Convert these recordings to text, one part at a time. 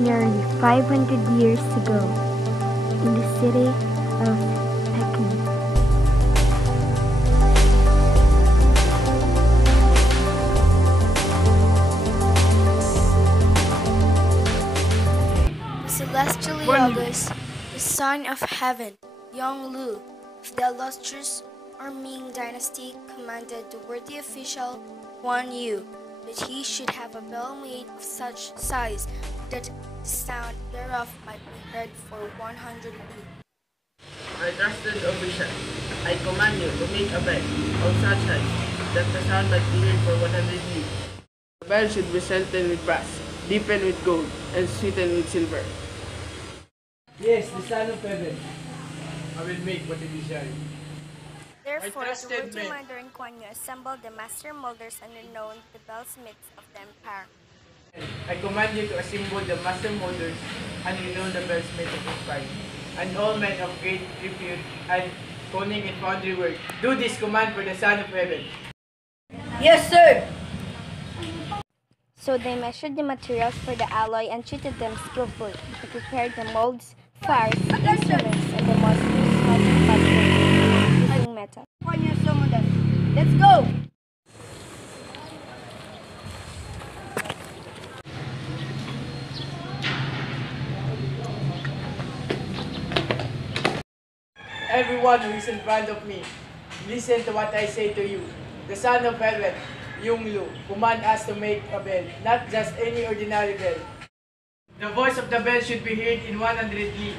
nearly 500 years ago in the city of Peking. Celestially August, the son of heaven, Young Lu, of the illustrious or Ming dynasty, commanded the worthy official Guan Yu that he should have a bell made of such size that the sound thereof might be heard for 100 li. My trusted official, I command you to make a bell of such size that the sound might be heard for 100 li. The bell should be scented with brass, deepened with gold, and sweetened with silver. Yes, the son of heaven. I will make what it is desired. Therefore, the trusted worthy men. Mandarin Guan Yu assembled the master molders and renowned the bellsmiths of the empire. I command you to assemble the master molders and renew the bellsmiths of empire, and all men of great repute and cunning in foundry work. Do this command for the Son of Heaven. Yes, sir! So they measured the materials for the alloy and treated them skillfully. They prepared the molds, fires, instruments, and the most smelting parts using metal. Let's go! Everyone who is in front of me, listen to what I say to you. The Son of Heaven, Yung Lu, command us to make a bell, not just any ordinary bell. The voice of the bell should be heard in 100 li.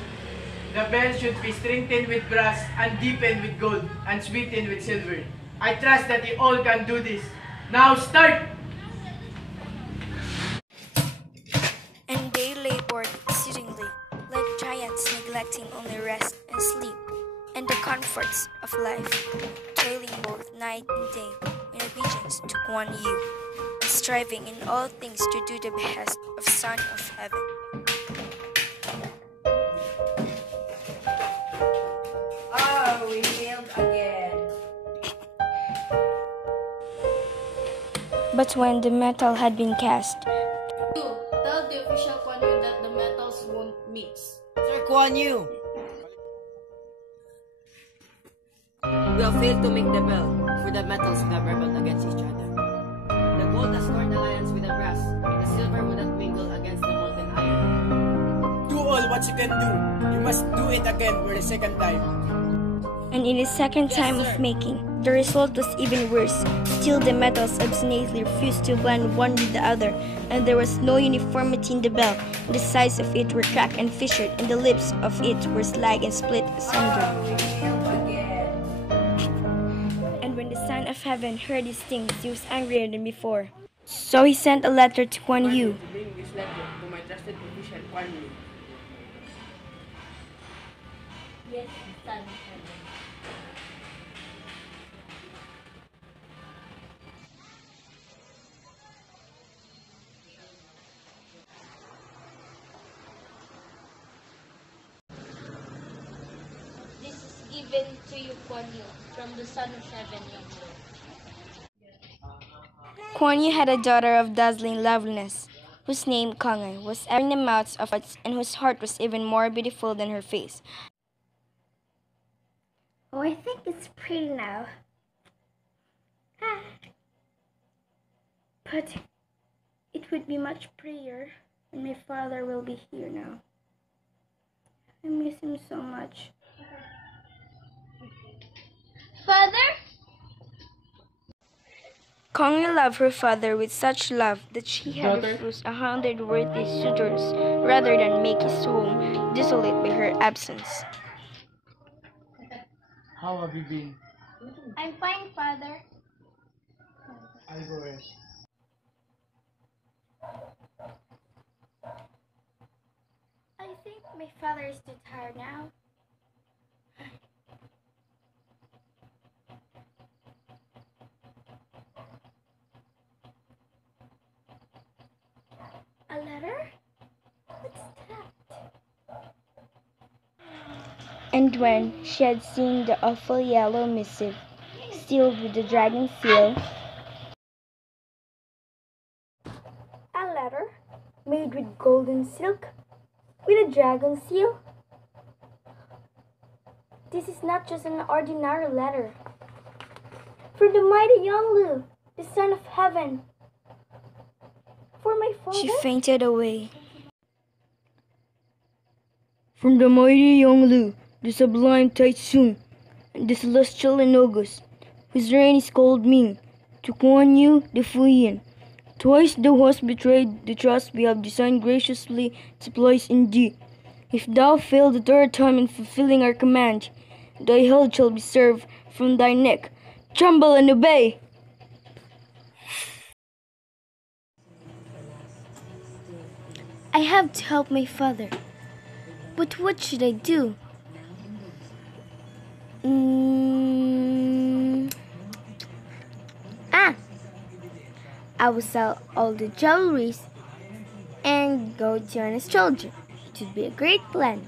The bell should be strengthened with brass and deepened with gold and sweetened with silver. I trust that you all can do this. Now start! And they labored exceedingly, like giants neglecting only rest and sleep, and the comforts of life, toiling both night and day in obedience to Guan Yu, and striving in all things to do the behest of Son of Heaven. Ah, we failed again. But when the metal had been cast, Tell the official Guan Yu that the metals won't mix. Sir Guan Yu, We have failed to make the bell, for the metals have rebelled against each other. The gold has formed alliance with the brass, the silver would not mingle against the molten iron. do all what you can do. You must do it again for the second time. and in the second time of making, the result was even worse. Still the metals obstinately refused to blend one with the other, and there was no uniformity in the bell. The sides of it were cracked and fissured, and the lips of it were slag and split asunder. We failed again. And when the Son of Heaven heard these things, he was angrier than before. So he sent a letter to Guan Yu. Bring this letter to my trusted official, Guan Yu. Yes, son of heaven. This is given to you, Guan Yu, from the Son of Heaven, Young Lu. Guan Yu had a daughter of dazzling loveliness, whose name Kangai was ever in the mouths of others, and whose heart was even more beautiful than her face. Oh, I think it's pretty now. But it would be much prettier when my father will be here now. I miss him so much. Father? Kangai loved her father with such love that she had refused 100 worthy suitors rather than make his home desolate by her absence. How have you been? I'm fine, Father. I'll go rest. I think my father is too tired now. A letter? What's that? And when she had seen the awful yellow missive, sealed with the dragon seal, A letter? made with golden silk, with a dragon seal. This is not just an ordinary letter. For the mighty Yonglu, the Son of Heaven. For my father. She fainted away. From the mighty Yonglu, the sublime Taitsung, and the celestial and august, whose reign is called Ming, to Kuan Yu the Fuyin. Twice thou hast betrayed the trust we have designed graciously to place in thee. If thou fail the third time in fulfilling our command, thy head shall be served from thy neck. Tremble and obey! I have to help my father. But what should I do? I will sell all the jewelries and go to an astrologer. It would be a great plan.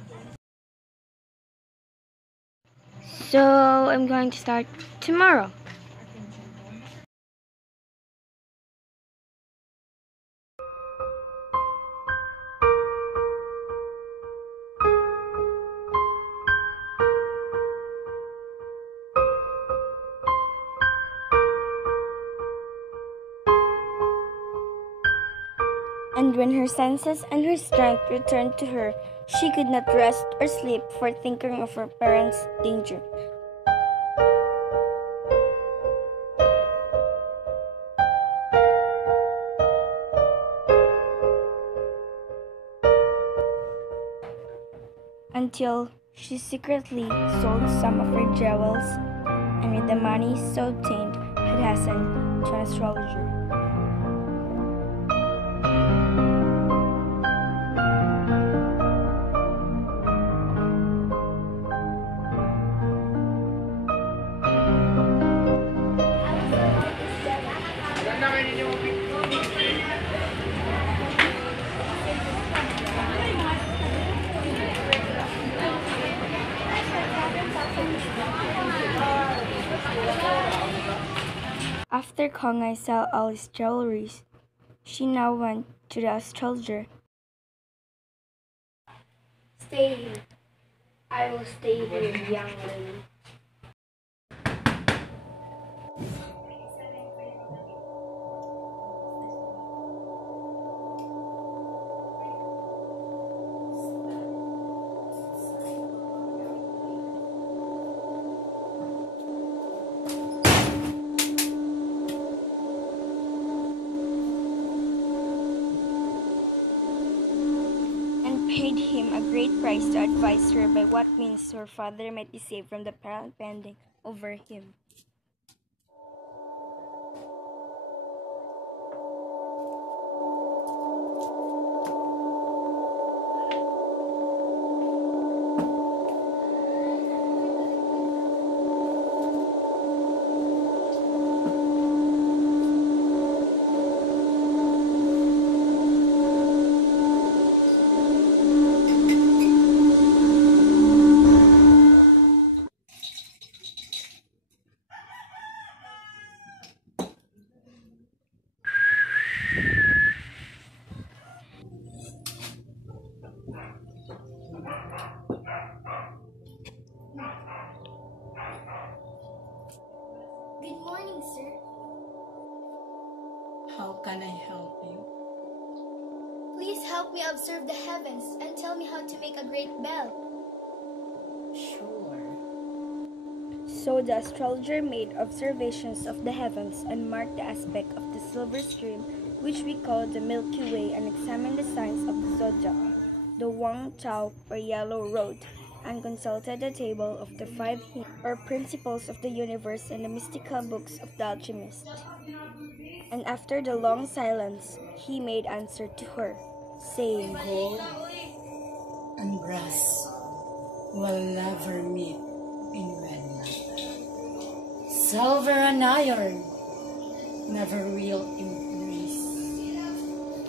So I'm going to start tomorrow. And when her senses and her strength returned to her, she could not rest or sleep for thinking of her parents' danger. Until she secretly sold some of her jewels, and with the money so obtained had hastened to an astrologer. After Kongai sell all his jewelries, she now went to the astrologer. Stay here. I will stay here with young lady. Paid him a great price to advise her by what means her father might be saved from the peril pending over him. Good morning, sir. How can I help you? Please help me observe the heavens and tell me how to make a great bell. Sure. So the astrologer made observations of the heavens and marked the aspect of the silver stream, which we call the Milky Way, and examined the signs of the zodiac, the Wang Tao or Yellow Road, and consulted the table of the 5 hints or principles of the universe and the mystical books of the alchemist. And after the long silence, he made answer to her, saying, Gold and brass will never meet in wedlock. Silver and iron never will embrace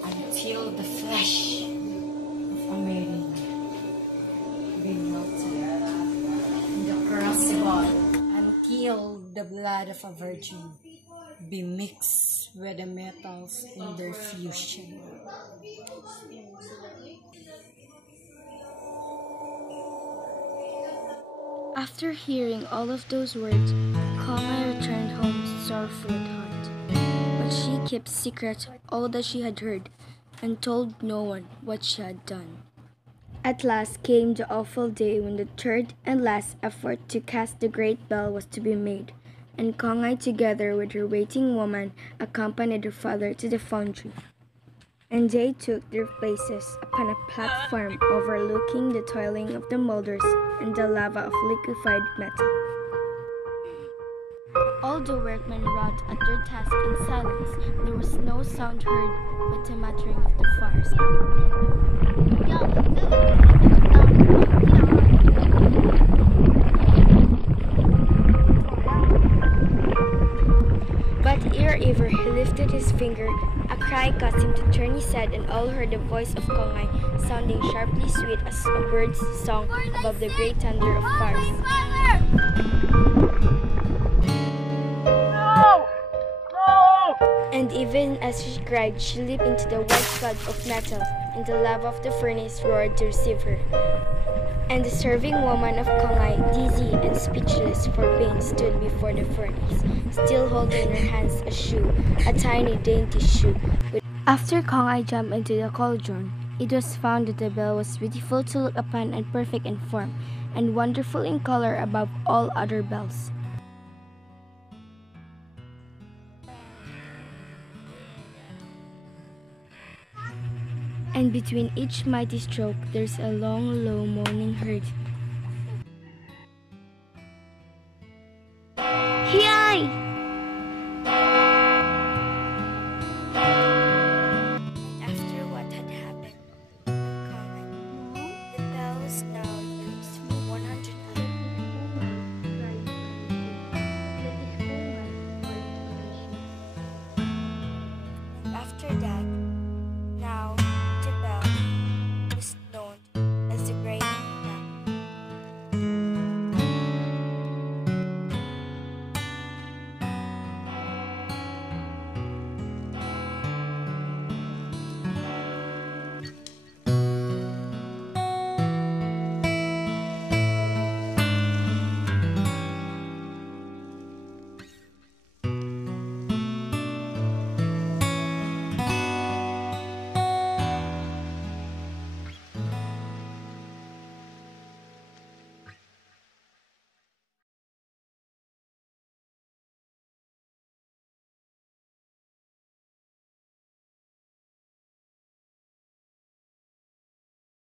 until the flesh of a maiden be melted in the crucible, until the blood of a virgin be mixed with the metals in their fusion. After hearing all of those words, Kongai returned home sorrowful at heart. But she kept secret all that she had heard and told no one what she had done. At last came the awful day when the third and last effort to cast the great bell was to be made, and Kongai, together with her waiting woman, accompanied her father to the foundry. And they took their places upon a platform overlooking the toiling of the molders and the lava of liquefied metal. All the workmen wrought at their task in silence. There was no sound heard but the muttering of the fires. But ere ever he lifted his finger, a cry caused him to turn his head, and all heard the voice of Kongai, sounding sharply sweet as a bird's song above the great thunder of fires. And even as she cried, she leaped into the white flood of metal, and the lava of the furnace roared to receive her. And the serving woman of Kongai, dizzy and speechless for pain, stood before the furnace, still holding in her hands a shoe, a tiny dainty shoe. After Kongai jumped into the cauldron, it was found that the bell was beautiful to look upon and perfect in form, and wonderful in color above all other bells. And between each mighty stroke, there's a long, low moaning heard. Hiai!